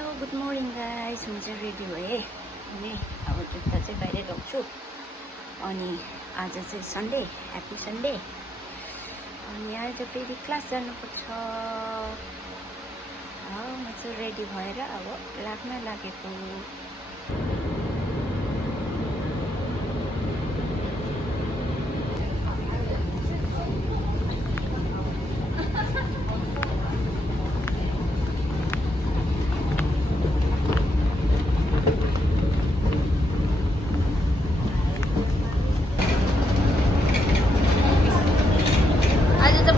Hello good morning guys. म चाहिँ ready भएँ अनि अब जुत्ता चाहिँ बाहिरै लाउँछु। अनि आज चाहिँ सन्डे, ह्याप्पी सन्डे। अनि आज त फेरि क्लास जानुपर्छ। म चाहिँ रेडी भएर अब लाग्न लागेको।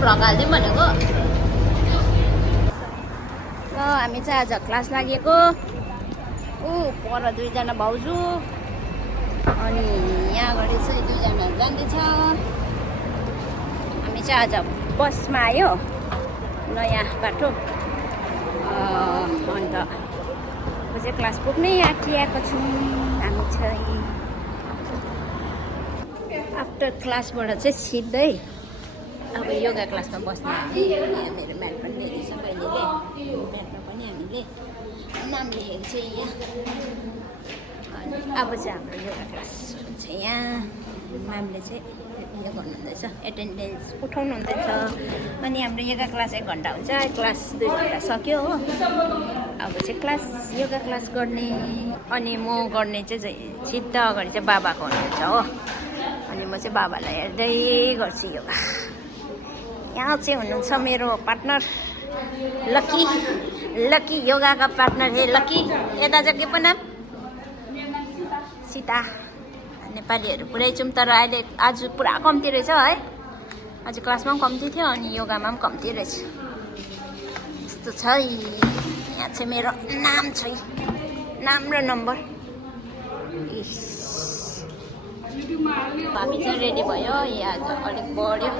भ्लग हालिदिउँ भनेको। ल हामी चाहिँ आज क्लास लागेको। पर दुईजना भाउजू अनि यहाँ अगाडि चाहिँ दुईजना जाँदैछ। हामी चाहिँ आज बसमा आयो, नयाँ बाटो। अन्त म चाहिँ क्लास पुग्नै आँटिएको छु। हामी चाहिँ आफ्टर क्लासबाट चाहिँ सिधै अब योगा क्लासमा बस्ने हामी। यहाँ मेरो म्याट पनि ल्याइदिएछ बहिनीले। म्याटमा पनि हामीले नाम लेखेको छ यहाँ। अनि अब चाहिँ हाम्रो योगा क्लास हुन्छ यहाँ। म्यामले चाहिँ यो गर्नुहुँदैछ, एटेन्डेन्स उठाउनु हुँदैछ। अनि हाम्रो योगा क्लास 1 घन्टा हुन्छ, क्लास 2 घन्टा सक्यो हो। अब चाहिँ क्लास योगा क्लास गर्ने। अनि म गर्ने चाहिँ सिधा अगाडि चाहिँ बाबाको हुनुहुन्छ हो। अनि म चाहिँ बाबालाई हेर्दै गर्छु योगा। यहाँ चाहिँ हुनुहुन्छ मेरो पार्टनर लकी योगाका पार्टनर। हे लकी, यता चाहिँ के पो नाम? सीता। नेपालीहरू पुरै छौँ, तर अहिले आज पुरा कम्ती रहेछ है। आज क्लासमा पनि कम्ती थियो अनि योगामा पनि कम्ती रहेछ। यस्तो छ। यहाँ चाहिँ मेरो नाम छ, नाम र नम्बर। हामी चाहिँ रेडी भयो। यहाँ अलिक बढ्यो।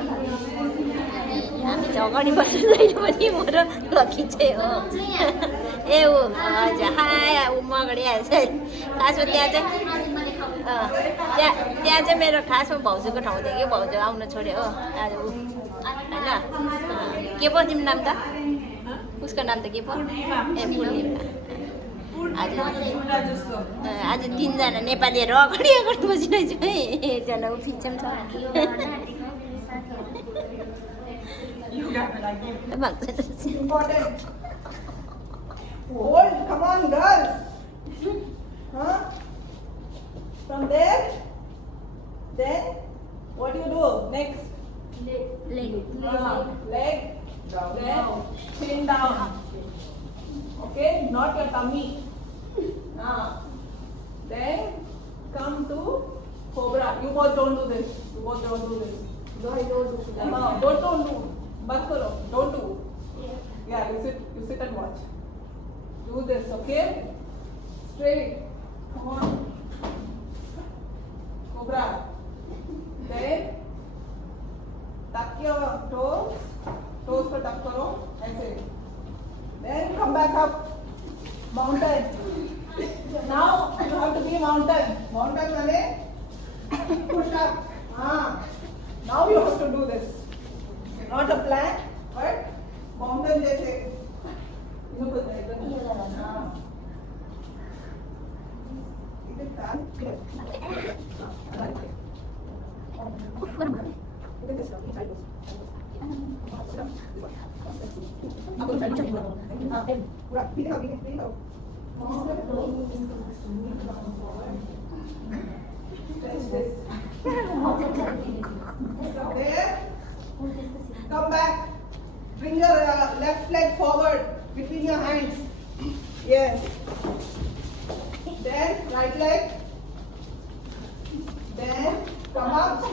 हामी चाहिँ अगाडि बसेर जहिले पनि म र लकी चाहिँ हो। ए ऊ हजुर, हाय ऊ म अगाडि आएछ। खासमा त्यहाँ चाहिँ मेरो खासमा भाउजूको ठाउँ थियो कि भाउजू आउनु छोड्यो हो आज ऊ होइन। के पो तिम्रो नाम त? उसको नाम त के पो? ए पूर्णिमा। आज 3 जना नेपालीहरू अगाडि बसिरहेछु है। 1 जना ऊ पिछे पनि छ। Hold, come on, girls. Huh? From there, then what do you do next? Leg. Leg. Then chin down. Okay, not your tummy. Then come to cobra. You both don't do this. Don't do. Don't do. Bas karo. Don't do. Yeah, you sit and watch. Do this, okay? Straight. Come on. Cobra. Then tuck your toes. Toes ko tuck karo. ऐसे. Then come back up. Mountain. Now you have to be mountain. Mountain wale push up. Now you have to do this. Not a plank, but mountain जैसे. There. Come back. Bring your left leg forward between your hands. Yes. Then right leg. Then come up.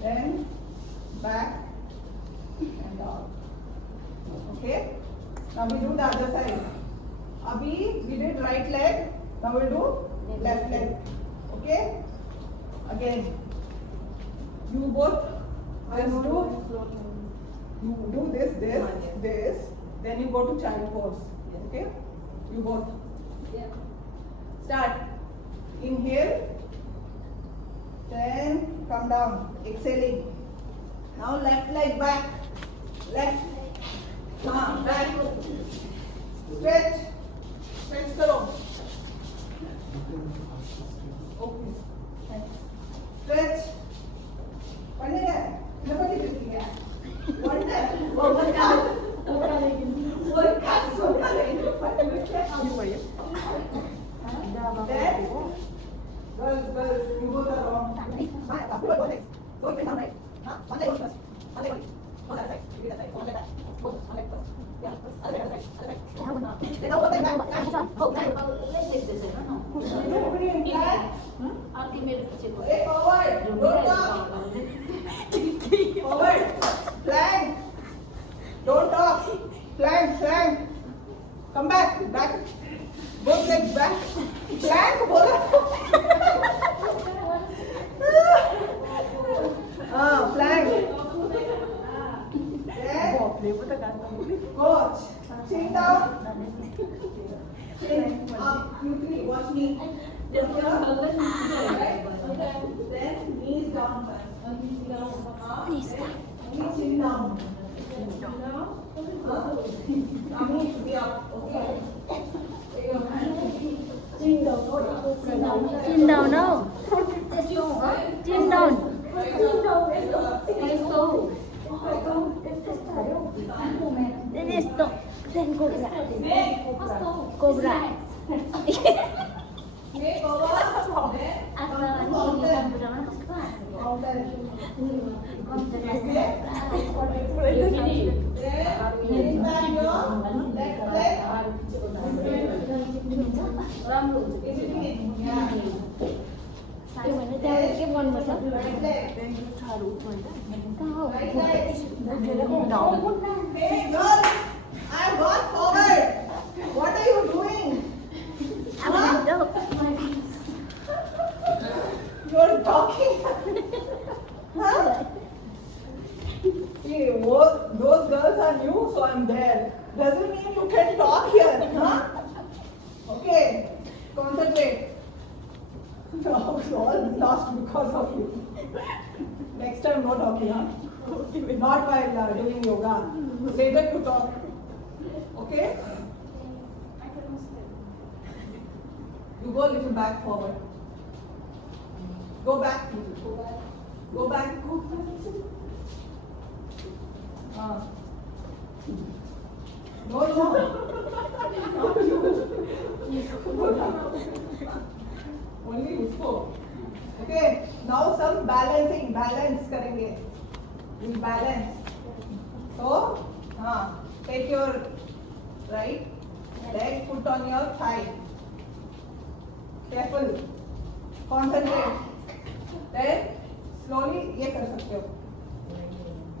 Then back and down. Okay. Now we do the other side. Abhi we did right leg. Now we'll do left leg. Okay. Again. You both just do. You do this, then you go to child pose. Okay? You both. Start. Inhale. Then come down. Exhaling. Now left leg back. Left. Back. Stretch. Stretch करो. Okay. Stretch. पढ़ने गए. Number कितनी है? One time. One time. सोना लेकिन पढ़ने में क्या काम पड़ी? Then girls, you both are wrong. हाँ, आप लोग बोले. दो पे सामने. हाँ, one leg first. One leg. One side. Give it a side. One leg back. One leg first. Yeah, first. Other leg. Then now one leg back. Oh, back. Nobody in back. Hey, forward. Don't talk. Forward. Plank. Don't talk. Plank. Come back. Back. Both legs back. Plank बोला. Plank. Coach. Chin down. Chin up. You three. Watch me. Then knees down first. Knees down. Chin down. Tummy should be up. Okay. Chin down. Chin down, no. Chin down. Then stop. Then cobra. Cobra. Make over. Hey girls, I got forward. What are you doing? You're talking. Huh? See, those girls are new, so I'm there. Doesn't mean you can talk here, huh? Okay, concentrate. No, all lost because of you. Next time, no talking, huh? Not while doing yoga. Later you talk. Okay? You go a little back forward. Go back. Go back. No. Not you. Only उसको. Okay. Now some balancing. Balance करेंगे. We'll balance. So, take your right leg, put on your thigh. Careful. Concentrate. Then slowly ये कर सकते हो.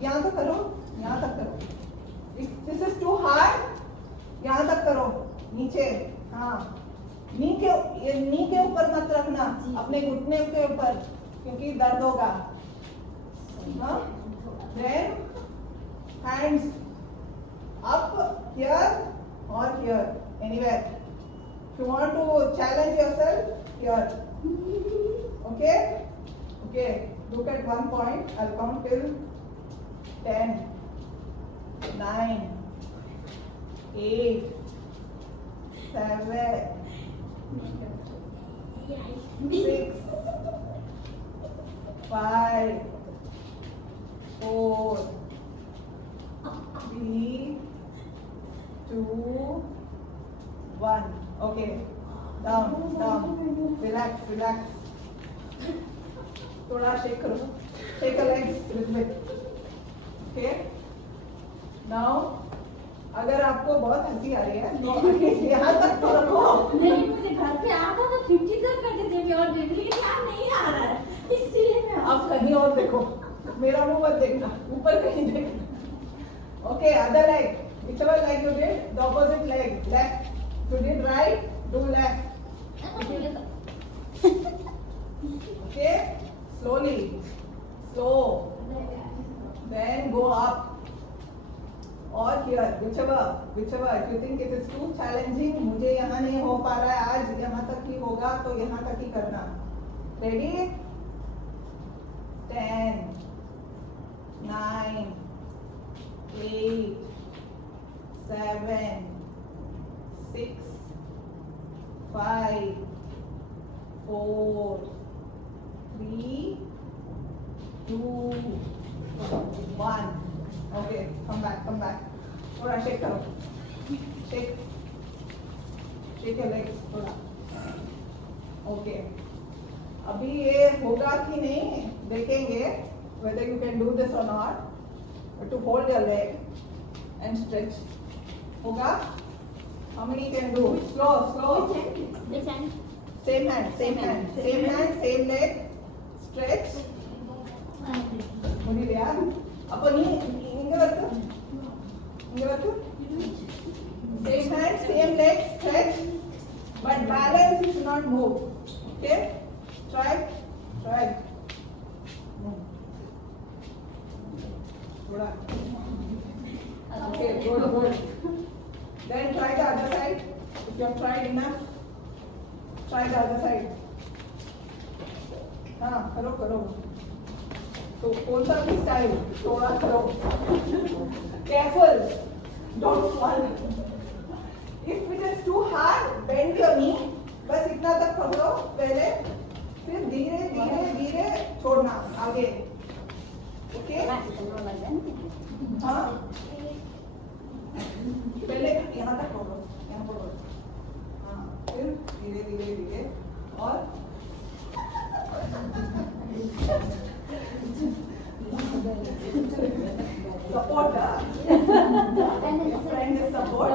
यहाँ तक करो. यहाँ तक करो. If this is too hard, यहाँ तक करो. नीचे. नी के ऊपर मत रखना. अपने घुटने के ऊपर, क्योंकि दर्द होगा. Then hands up here or here, anywhere. If you want to challenge yourself, here. Okay? Okay. Look at one point. I'll count till 10, 9, 8, 7, 6, 5, 4, 3, 2, 1. Okay. Down. Relax. थोड़ा shake करो. Shake a legs little bit. Okay. Now, अगर आपको बहुत हंसी आ रही है तो यहाँ तक तो रखो. नहीं, मुझे घर पे आता तो 50 तक कर देते थे और बेबी, लेकिन यहाँ नहीं आ रहा है, इसलिए मैं अब कहीं और देखो. मेरा मुंह मत देखना, ऊपर कहीं देखना. Okay, other leg. Whichever leg you did, the opposite leg. Left. You did right, do left. Okay, slowly. Slow. Then go up. Or here, whichever. If you think it is too challenging, मुझे यहाँ नहीं हो पा रहा है आज, यहाँ तक ही होगा तो यहाँ तक ही करना. Ready? 10, 9, 8, 7, 6, 5, 4, 3, 2, 1. Okay, come back, come back. थोड़ा shake करो. Shake. Shake your legs थोड़ा. Okay. अभी ये होगा कि नहीं देखेंगे whether you can do this or not. But to hold your leg and stretch. होगा? How many can do? Slow, slow. Which hand? Same hand, same hand, same hand, same leg. Stretch. முடியலையா? அப்போ நீ இங்க வரது? இங்க வரது? Same hand, same leg, stretch. But balance you should not move. Okay? Try. Move. थोड़ा. Okay, good. Then try the other side. If you have tried enough, try the other side. हाँ, करो. तो कौन सा भी स्टाइल थोड़ा करो. Careful, don't fall. If it is too hard, bend your knee. बस इतना तक पकड़ो पहले, फिर धीरे धीरे छोड़ना आगे. Okay? हाँ. पहले यहाँ तक पकड़ो, यहाँ पकड़ो. हाँ, फिर धीरे और support. Your friend is support.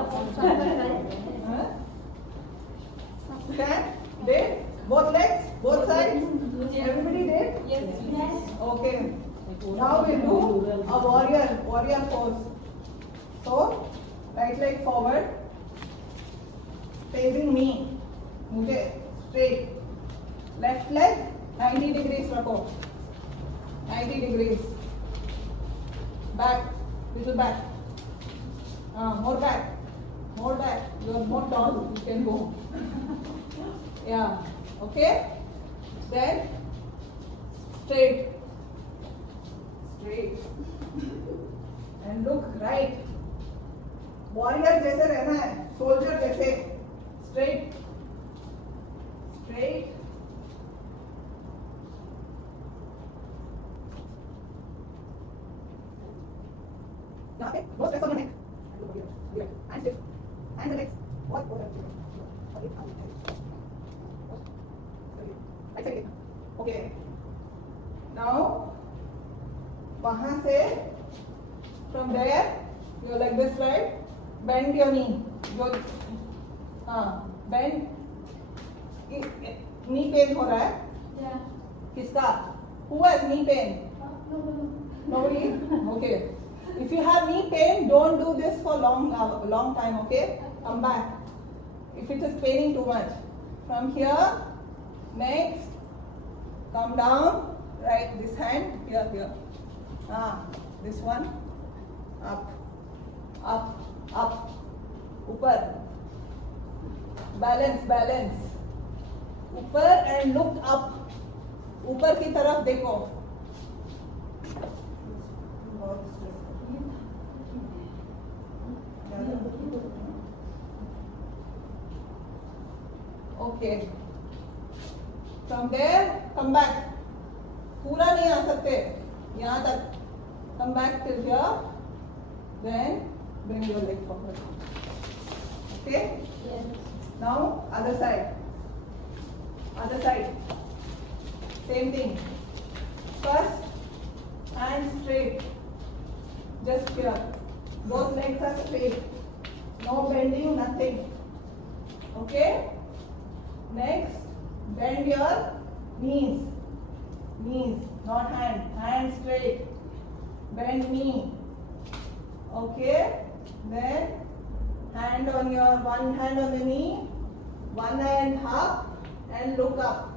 Stand. Did both legs, both sides. Everybody did. Yes. Okay. Now we do a warrior pose. So right leg forward, facing me. मुझे straight. Left leg 90 degrees रखो. 90 degrees. Back, little back. More back. You are more tall. You can go. Yeah. Okay. Then straight. And look right. Warrior जैसे रहना है. Soldier जैसे. Straight. Okay, no stress on your neck. And stiff. And the legs. What? Right side. Okay. Now, वहाँ से from there, you like this, right? Bend your knee. Bend. Knee pain हो रहा है? Yeah. किसका? Who has knee pain? Nobody? Okay. If you have knee pain, don't do this for long time, okay? Come back. If it is paining too much. From here, next, come down, right, this hand, here. This one, up, ऊपर. Balance. ऊपर and look up. ऊपर की तरफ देखो. Okay. From there, come back. पूरा नहीं आ सकते. यहाँ तक. Come back till here. Then bring your leg forward. Okay. Yes. Now other side. Same thing. First, hand straight. Just here. Both legs are straight. No bending, nothing. Okay. Next, bend your knees, not hand. Hand straight. Bend knee. Okay. Then one hand on the knee, one hand up, and look up.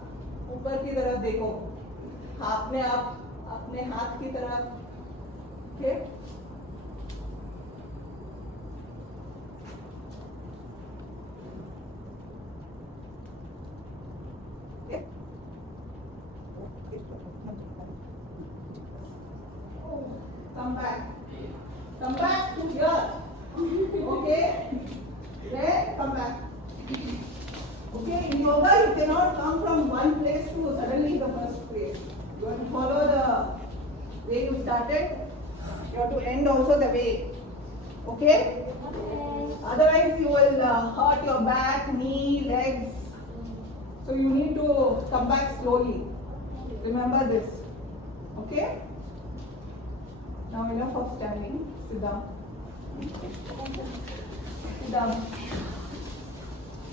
ऊपर की तरफ देखो. अपने हाथ की तरफ. Okay. Come back to here. Okay. Then come back. started, you have to end also the way. Okay? Otherwise, you will hurt your back, knee, legs. So you need to come back slowly. Remember this. Okay? Now enough of standing. Sit down. Sit down.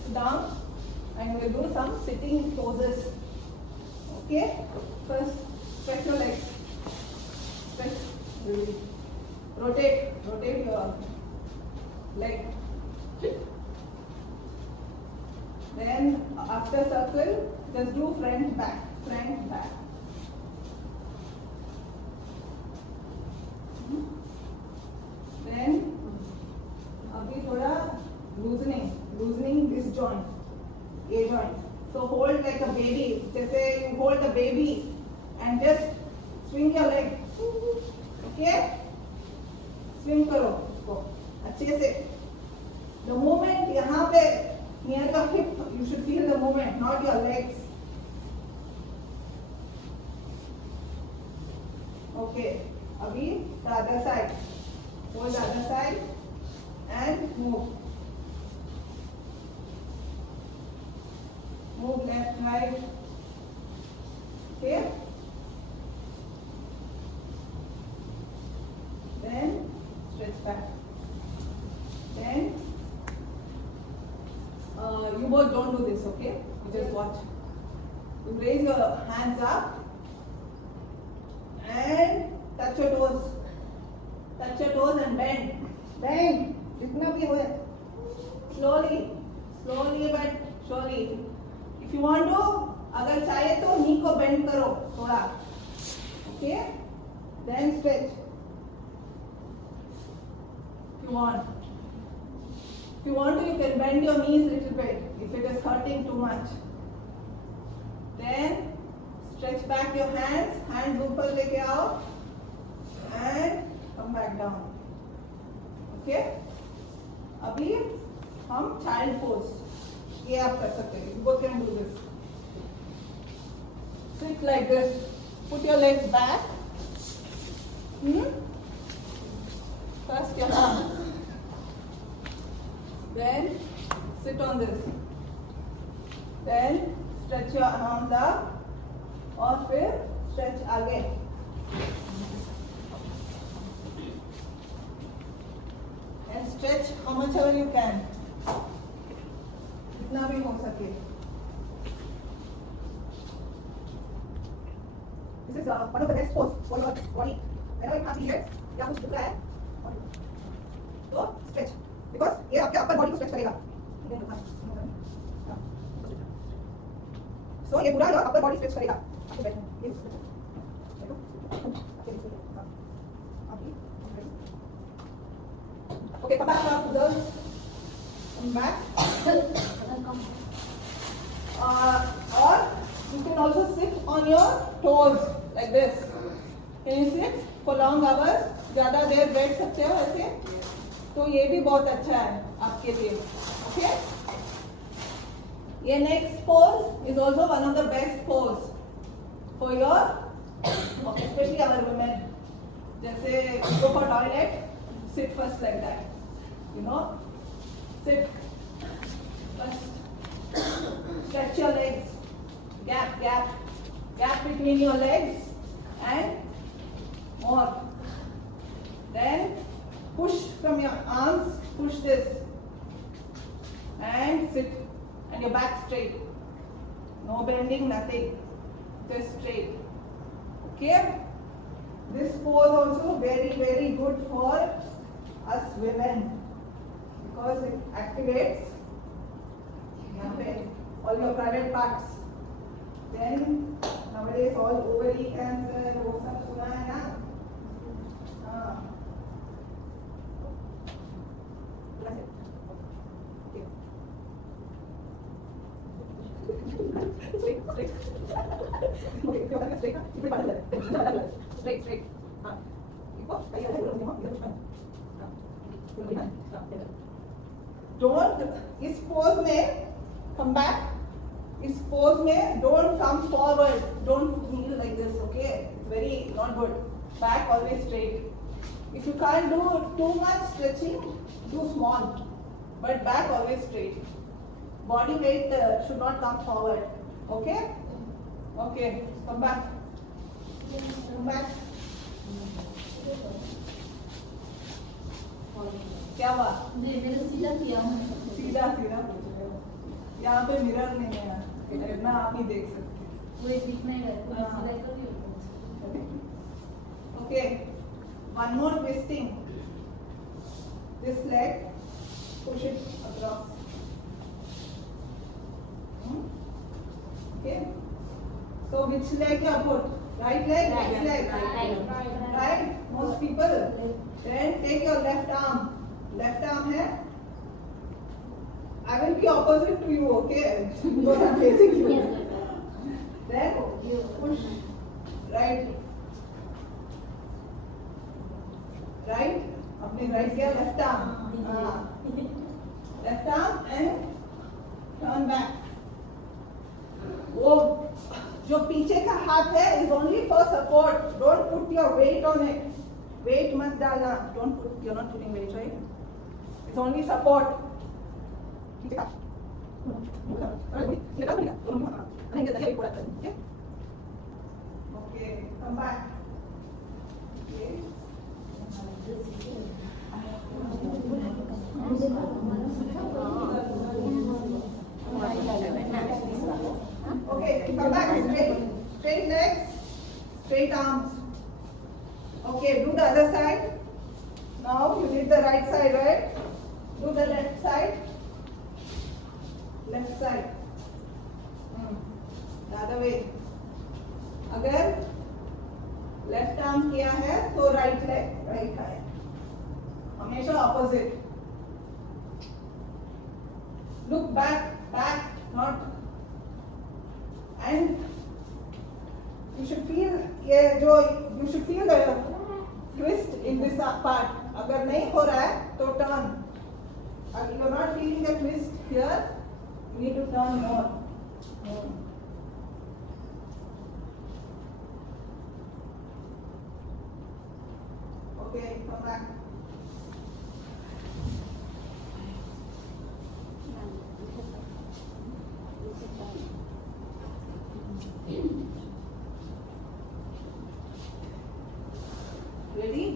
Sit down. And we'll do some sitting poses. Okay? First, stretch your legs. Stretch. Really. Rotate. Rotate your leg. Then after circle, just do front, back, front, back. Then अभी थोड़ा loosening this joint, ये joint. So hold like a baby. जैसे you hold the baby and just swing your leg. Okay? Swing करो इसको अच्छे से. The movement यहाँ पे near the hip, you should feel the movement, not your legs. Okay. अभी the other side. Hold the other side and move. Move left, right. Okay. Then stretch back. Then you both don't do this, okay? You just watch. You raise your hands up and touch your toes. Touch your toes and bend. Bend. जितना भी हो. Slowly. Slowly but surely. If you want to, अगर चाहे तो knee को bend करो थोड़ा. Okay? Then stretch. If you want. If you want to, you can bend your knees a little bit if it is hurting too much. Then stretch back your hands. Hands ऊपर लेके आओ and come back down. Okay? अभी हम child pose. ये आप कर सकते हैं. You both can do this. Sit like this. Put your legs back. First your arm. Then sit on this. Then stretch your arms up. और फिर stretch आगे. And stretch how much ever you can. जितना भी हो सके. This is one of the best pose for your body. Whenever you have periods, या कुछ दुख रहा है, तो stretch. Because ये आपके upper body को stretch करेगा. So ये पूरा your upper body stretch करेगा. आपको बैठना. ये Okay, come back now, girls. Come back. Or you can also sit on your toes like this. Can you sit for long hours? ज़्यादा देर बैठ सकते हो ऐसे? तो ये भी बहुत अच्छा है आपके लिए. Okay? ये next pose is also one of the best pose for your, especially our women. जैसे go for toilet, sit first like that. You know, sit first, stretch your legs, gap between your legs and more. Then push from your arms, push this and sit and your back straight. No bending, nothing, just straight. Okay? This pose also very, very good for us women. Because it activates all your private parts. Then nowadays all ovary cancer, वो सब सुना है ना? Straight. Don't इस pose में come back. इस pose में don't come forward. Don't kneel like this. Okay, it's very not good. Back always straight. If you can't do too much stretching, do small. But back always straight. Body weight should not come forward. Okay? Okay. Come back. Come back. क्या हुआ? सीधा सीधा पूछ रहे हो। यहाँ पे mirror नहीं है ना, आप ही देख सकते हैं। Okay, one more twisting. This leg, push it across. Okay. So which leg you put? Right leg, left leg. Right. Most people. Then take your left arm. Left arm है. I will be opposite to you, okay? Because I'm facing you. Then push right. Right. अपने right किया left arm. Left arm and turn back. वो जो पीछे का हाथ है is only for support. Don't put your weight on it. Weight मत डालना. Don't put. You're not putting weight, right? It's only support. Okay, come back. Okay. Okay, come back. Straight legs, straight arms. Okay, do the other side. Now you did the right side, right? Do the left side. Left side. The other way. अगर left arm किया है तो right leg right है, हमेशा opposite. Look back, back not. And you should feel ये जो you should feel the twist in this part. अगर नहीं हो रहा है तो turn. If you are not feeling the twist here, you need to turn more. Okay, come back. Ready?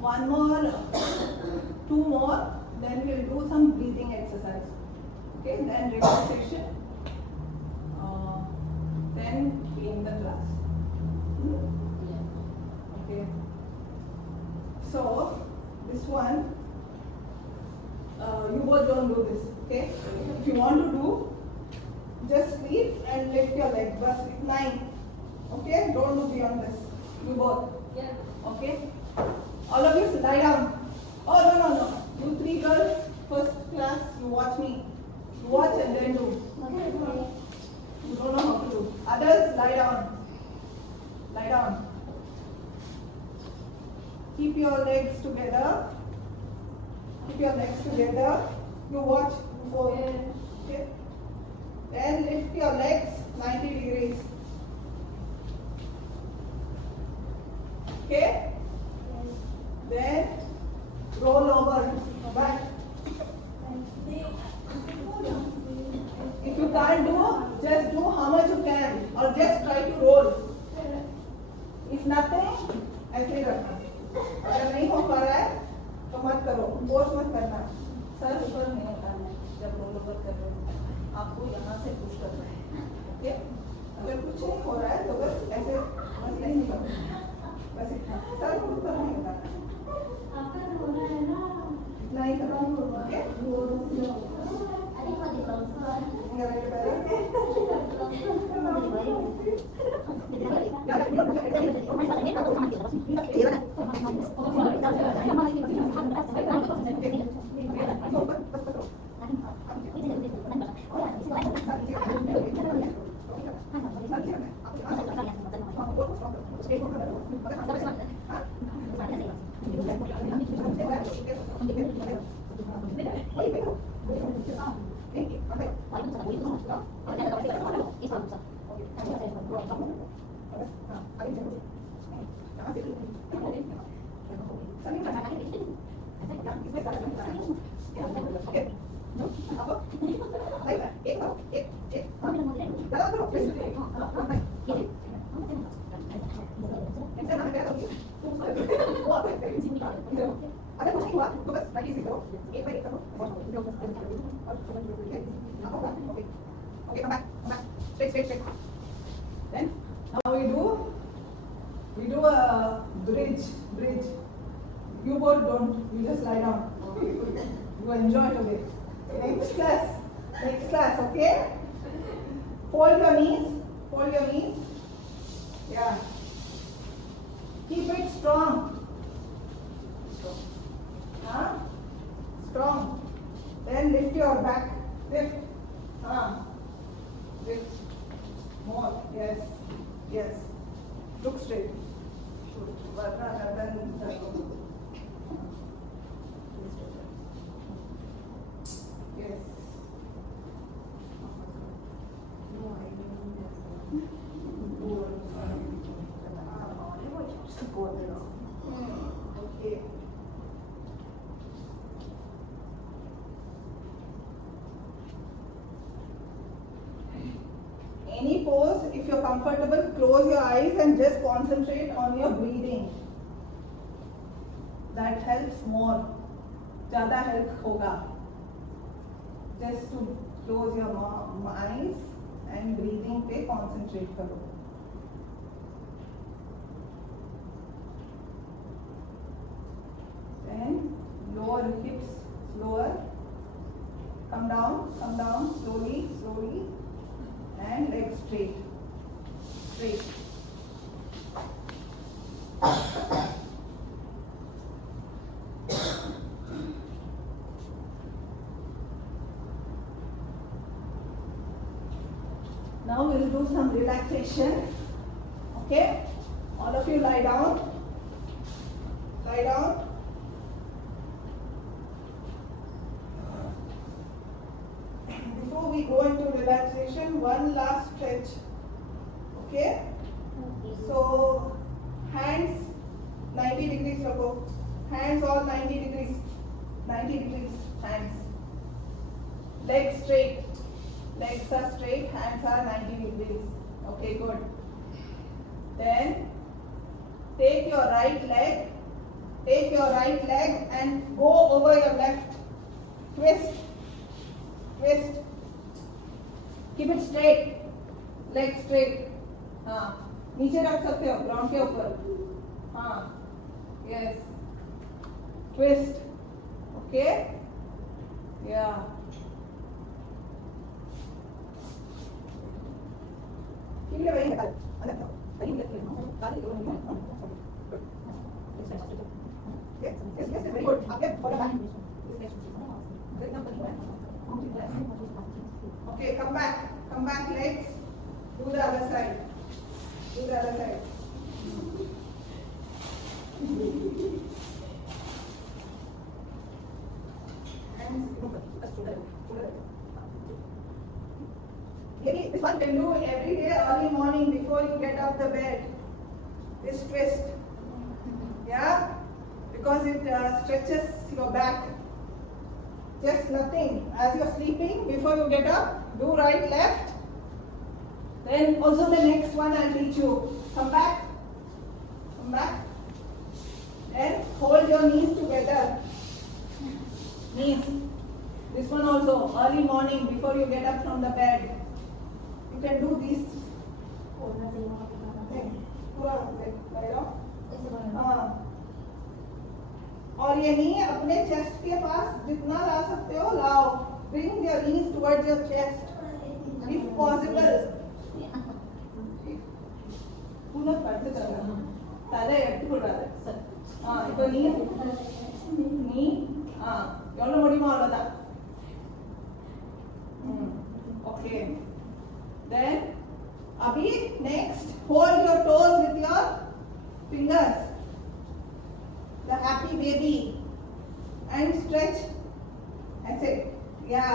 One more, two more, then we'll do some breathing exercise. Okay, then relaxation. Then we end the class. Okay. So this one, you both don't do this. Okay. If you want to do, just sleep and lift your leg. Bas itna hi. Okay. Don't do beyond this. You both. Okay. All of you lie down. Oh no. You three girls, first class, you watch me. You watch and then do. You don't know how to do. Others, lie down. Lie down. Keep your legs together. Keep your legs together. You watch before. Okay. Then lift your legs 90 degrees. Okay. Then roll over back. If you can't do, just do how much you can, or just try to roll. If nothing, ऐसे ही रखना. अगर नहीं हो पा रहा है तो मत करो, फोर्स मत करना. सर ऊपर नहीं होता है जब रोल ओवर कर रहे हो, आपको यहाँ से पुश करना है. ओके. अगर कुछ नहीं हो रहा है तो बस ऐसे करो. बस इतना. सर ऊपर नहीं होता. इतना ही करो. ओके. अगर कुछ नहीं हुआ तो बस बाकी सीख लो एक बार एक करो okay okay come back straight then now we do a bridge you both don't you just lie down you enjoy today next class okay fold your knees yeah keep it strong strong then lift your back lift more yes look straight varna gardan yes okay any pose if you're comfortable close your eyes and just concentrate on your breathing that helps more zyada help hoga just to close your eyes and breathing pe concentrate karo then lower hips slower come down slowly and legs straight now we'll do some relaxation okay all of you lie down before we go into relaxation one last stretch okay so hands 90 degrees rako hands all 90 degrees hands legs are straight hands are 90 degrees okay good then take your right leg and go over your left twist keep it straight leg straight हाँ नीचे रख सकते हो ground के ऊपर हाँ yes twist okay yeah keep it away yes very good okay okay come back legs do the other side this one can do every day early morning before you get out the bed this twist yeah because it stretches your back just nothing as you're sleeping before you get up do right left then also the next one I'll teach you come back and hold your knees together this one also early morning before you get up from the bed you can do this और ये नी अपने chest के पास जितना ला सकते हो लाओ bring your knees towards your chest if possible पूरा करते चलना तले ಎತ್ತುಕೊಳ್ಳೋದು இப்போ நீ எவ்வளவு முடியுமோ அவ்வளவுதான் okay then abhi next hold your toes with your fingers the happy baby and stretch ऐसे yeah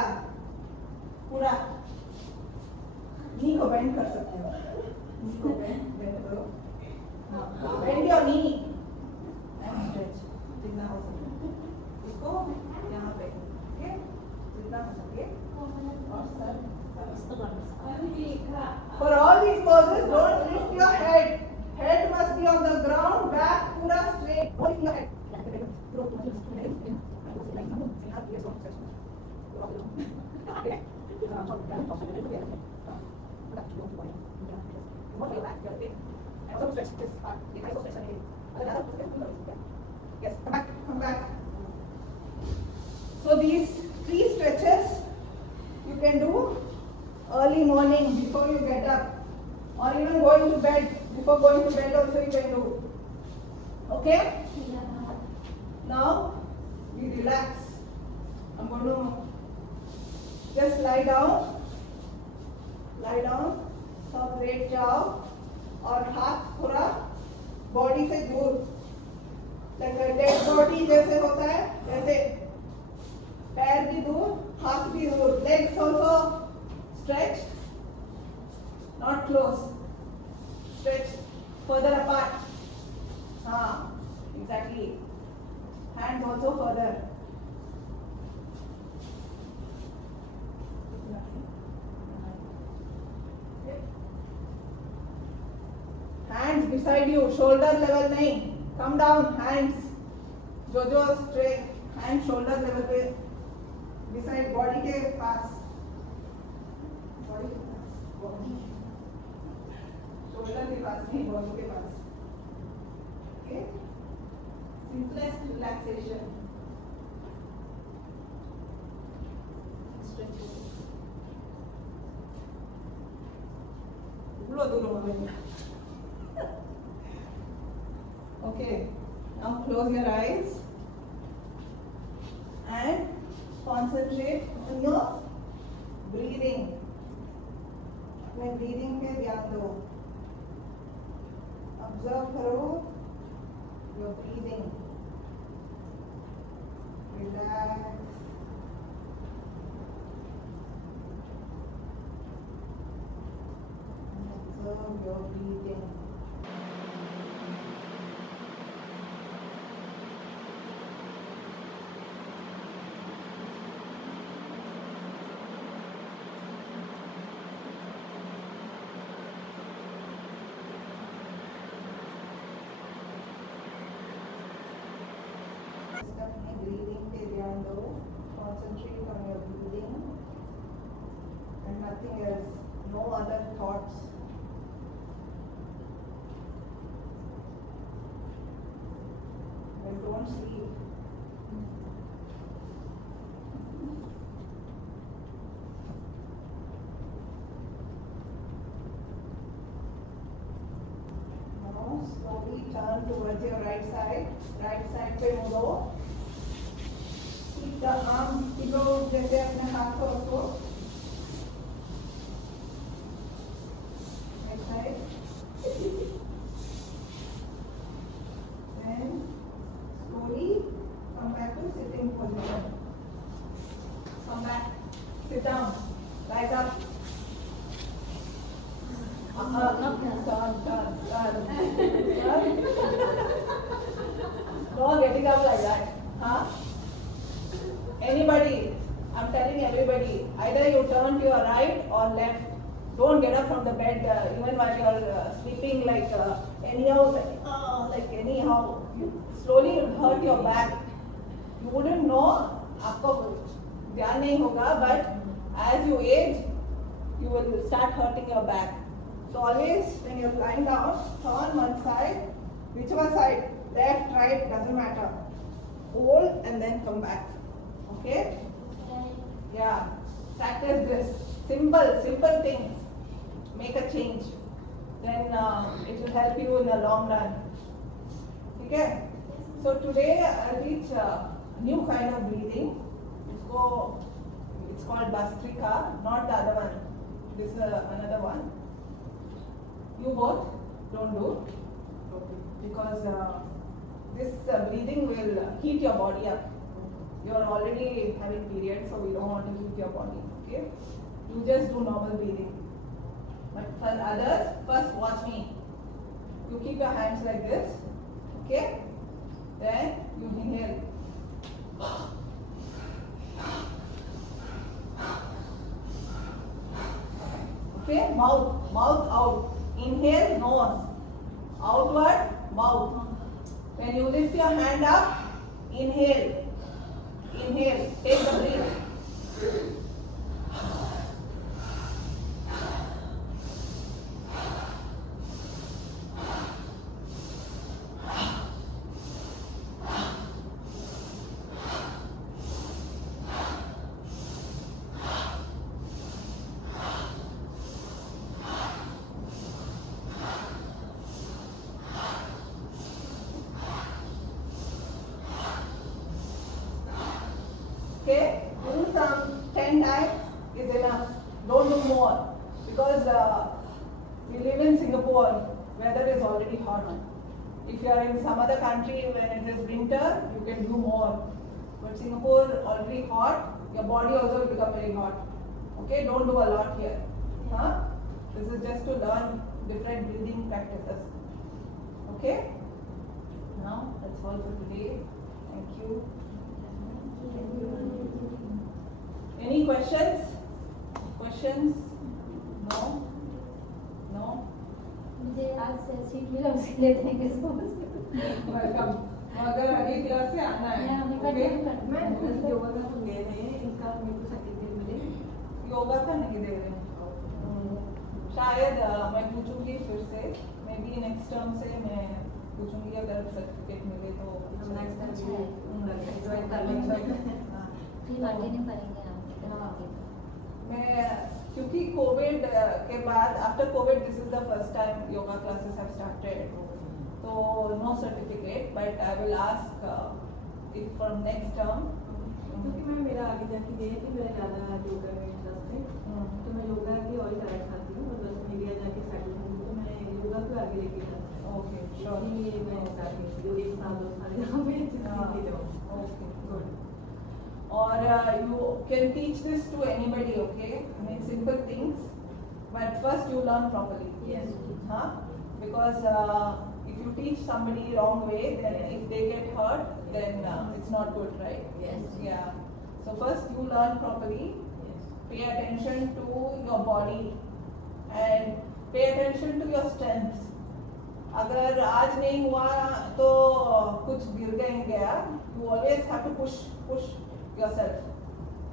पूरा नी को बेंड कर सकते हो नी को बेंड करो Bend your knee and stretch. जितना हो सके इसको यहाँ पे, ओके, जितना हो सके और sir. For all these poses, don't lift your head. Head must be on the ground, back पूरा straight. Don't lift your head. Yes, come back. So these 3 stretches you can do early morning before you get up, or even going to bed. Before going to bed also you can do. Okay? Now we relax. I'm going to just lie down, सब late जाओ और हाथ थोड़ा body से दूर, dead body जैसे होता है वैसे, पैर भी दूर, हाथ भी दूर, legs also stretched, not close, stretched further apart. Exactly. Hands also further. Hands beside you, shoulder level नहीं, come down, hands जो straight, hand shoulder level पे, beside body के पास, shoulder के पास नहीं, body के पास. Okay, simplest relaxation. Stretch. Okay, now close your eyes and concentrate on your breathing. अपने breathing पे ध्यान दो. Observe करो your breathing. Relax. Observe your breathing. Breathing पे ध्यान दो. Concentrate on your breathing and nothing else. No other thoughts. And don't sleep. Now slowly turn towards your right side. Right side पे मुड़ो. Keep the arm below जैसे अपने हाथ को रखो. Right side. And slowly come back to sitting position. Come back. Sit down. Rise up. No getting up like that. Huh? Anybody, I'm telling everybody, either you turn to your right or left. Don't get up from the bed even while you're sleeping like anyhow. You slowly hurt your back. You wouldn't know, आपको ध्यान नहीं होगा, but as you age, you will start hurting your back. So always when you're lying down, turn one side, whichever side, left, right, doesn't matter. Hold and then come back. Okay? Yeah. Practice this. Simple things. Make a change. Then it will help you in the long run. Okay? So today I'll teach a new kind of breathing. It's called Bhastrika, not the other one. This is another one. You both don't do because this breathing will heat your body up. You are already having periods, so we don't want to heat your body. Okay? You just do normal breathing. But for others, first watch me. you keep your hands like this, okay? Then you inhale. Okay, mouth out. Inhale, nose. Outward, mouth. When you lift your hand up, inhale. Inhale, take the breath. Okay, do some 10 times is enough. Don't do more because we live in Singapore. Weather is already hot. If you are in some other country when it is winter, you can do more. But Singapore already hot. Your body also will become very hot. Okay, don't do a lot here. Huh? This is just to learn different breathing practices. Okay. Now that's all for today. Thank you. Any questions? Questions? No? No? मुझे आज से seat मिला उसके लिए thank you so much welcome. अगर अगली class से आना है ओके? मैं योगा का तो गए हैं इनका मेरे को सर्टिफिकेट मिले योगा का नहीं दे रहे हैं। शायद मैं पूछूंगी फिर से मे बी नेक्स्ट टर्म से मैं पूछूंगी अगर सर्टिफिकेट मिले तो हम नेक्स्ट टाइम ज्वाइन कर फिर लेंगे कंटिन्यू करेंगे हम कितना आगे मैं क्योंकि कोविड के बाद after covid this is the first time yoga classes have started तो no certificate but I will ask if from next term क्योंकि मैं मेरा आगे जाके ये है कि मेरा ज़्यादा योगा में इंटरेस्ट है तो मैं योगा की और तरह खाती हूँ और बस मीडिया जाके सेटल हूँ तो मैं योगा को आगे लेके जाती हूँ ओके श्योर इसलिए मैं चाहती हूँ कि 1 साल 2 साल यहाँ पे सीख जाऊँ Okay, good. Or you can teach this to anybody, okay? I mean, simple things, but first you learn properly. Yes. Huh? Because if you teach somebody wrong way, then if they get hurt, then it's not good, right? Yes. Yeah. So first you learn properly. Pay attention to your body and pay attention to your strengths. अगर आज नहीं हुआ तो कुछ गिर गया you always have to push yourself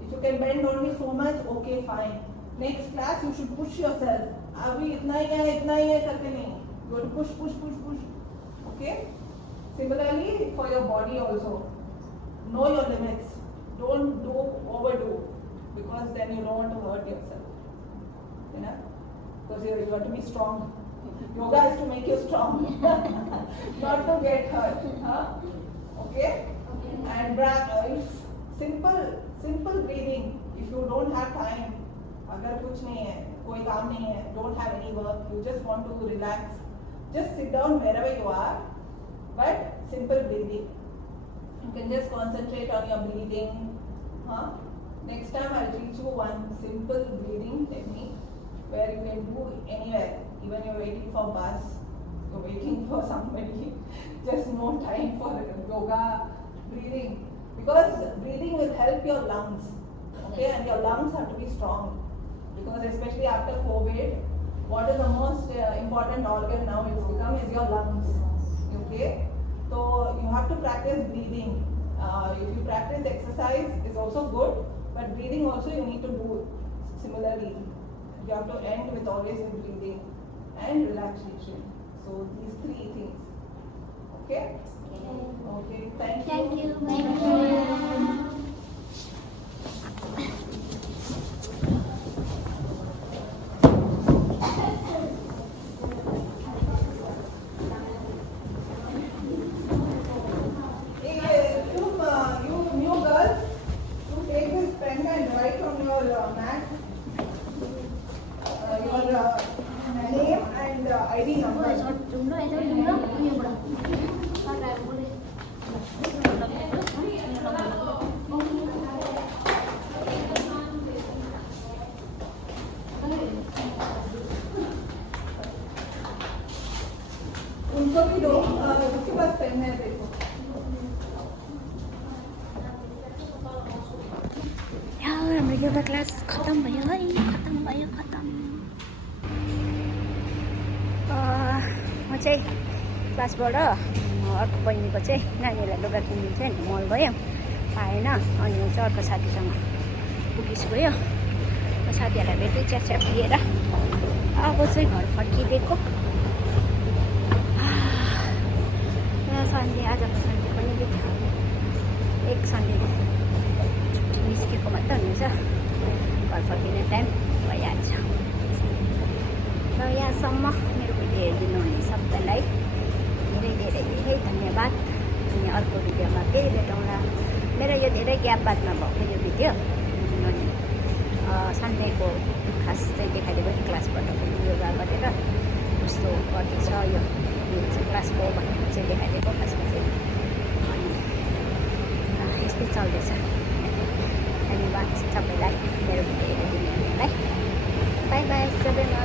if you can bend only so much okay fine next class you should push yourself अभी इतना ही है करके नहीं you have to push okay similarly for your body also know your limits don't overdo because then you don't want to hurt yourself you know because you have to be strong. Yoga is to make you strong, not to get hurt. Huh? Okay? And if simple breathing. If you don't have time, अगर कुछ नहीं है, कोई काम नहीं है, don't have any work, you just want to relax, just sit down wherever you are, but simple breathing. You can just concentrate on your breathing. Huh? Next time I'll teach you one simple breathing technique where you can do anywhere. Even you're waiting for bus, you're waiting for somebody, just no time for yoga, breathing. Because breathing will help your lungs, okay? And your lungs have to be strong. Because especially after COVID, what is the most important organ now it's become is your lungs, okay? So you have to practice breathing. If you practice exercise, it's also good, but breathing also you need to do similarly. You have to end with always with breathing and relaxation. So these 3 things. Okay? Okay. Thank you. Thank you. You new girls, you take this pen and write on your mat your name and ID number. तुम लोग ऐसा तुम लोग ये बड़ा हाँ driver बोले yoga class खत्तम भयो है, खत्तम भयो खत्तम। म चाहिँ क्लासबाट अर्को बहिनीको चाहिँ नानीहरूलाई लुगा किनिदिनु थियो नि, मल गयो पाएन, अनि चाहिँ अर्को साथीसँग पुगिस गयो। साथीहरूलाई भेट्दै चियासिया पिएर अब चाहिँ घर फर्किदिएको। सन्डे, आजको सन्डे पनि बित्यो, एक सन्डे छुट्टी निस्केको मात्रै हुन्छ, घर फर्किने टाइम भइहाल्छ। र यहाँसम्म मेरो भिडियो हेरिदिनु हुने सबैलाई धेरै धेरै धेरै धन्यवाद। अनि अर्को भिडियोमा फेरि भेटौँला। मेरो यो धेरै ग्याप बादमा भएको यो भिडियो, अनि सन्डेको खास चाहिँ देखाइदिएको कि क्लासबाट पनि योगा गरेर कस्तो गर्दैछ यो चाहिँ क्लासको भनेर चाहिँ देखाइदिएको खासमा चाहिँ। अनि यस्तै चल्दैछ। धन्यवाद सबैलाई मेरो भिडियो हेरिदिनु हुनेलाई। बाई बाई सबैमा।